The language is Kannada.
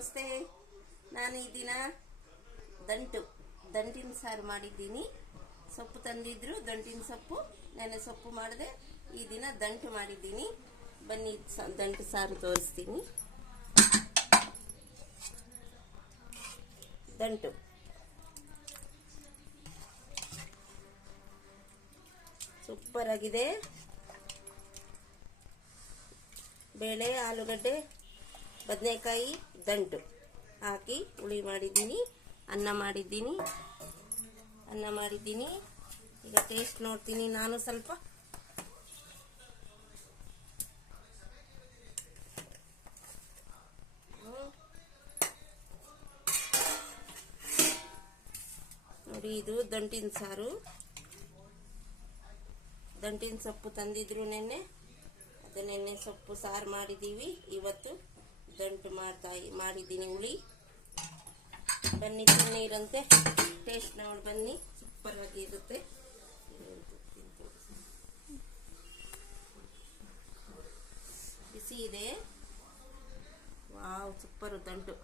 ನಮಸ್ತೆ. ನಾನು ಈ ದಿನ ದಂಟಿನ ಸಾರು ಮಾಡಿದ್ದೀನಿ. ಸೊಪ್ಪು ತಂದಿದ್ರು, ದಂಟಿನ ಸೊಪ್ಪು. ನೆನೆ ಸೊಪ್ಪು ಮಾಡಿದೆ, ಈ ದಿನ ದಂಟು ಮಾಡಿದ್ದೀನಿ. ಬನ್ನಿ ದಂಟು ಸಾರು ತೋರಿಸ್ತೀನಿ. ದಂಟು ಸೂಪರ್ ಆಗಿದೆ. ಬೇಳೆ, ಆಲೂಗಡ್ಡೆ, ಬದನೆಕಾಯಿ, ದಂಟು ಹಾಕಿ ಹುಳಿ ಮಾಡಿದ್ದೀನಿ. ಅನ್ನ ಮಾಡಿದ್ದೀನಿ. ಈಗ ಟೇಸ್ಟ್ ನೋಡ್ತೀನಿ ನಾನು ಸ್ವಲ್ಪ. ನೋಡಿ, ಇದು ದಂಟಿನ ಸಾರು. ದಂಟಿನ ಸೊಪ್ಪು ತಂದಿದ್ರು ನೆನ್ನೆ, ಅದು ನೆನ್ನೆ ಸೊಪ್ಪು ಸಾರು ಮಾಡಿದ್ದೀವಿ. ಇವತ್ತು ದಂಟು ಮಾಡಿದ್ದೀನಿ ಹುಳಿ. ಬನ್ನಿ, ನೀರಂತೆ ಟೇಸ್ಟ್ ನೋಡಿ ಬನ್ನಿ. ಸೂಪರ್ ಆಗಿ ಇರುತ್ತೆ. ಬಿಸಿ ಇದೆ. ವಾವ್, ಸೂಪರ್ ದಂಟು.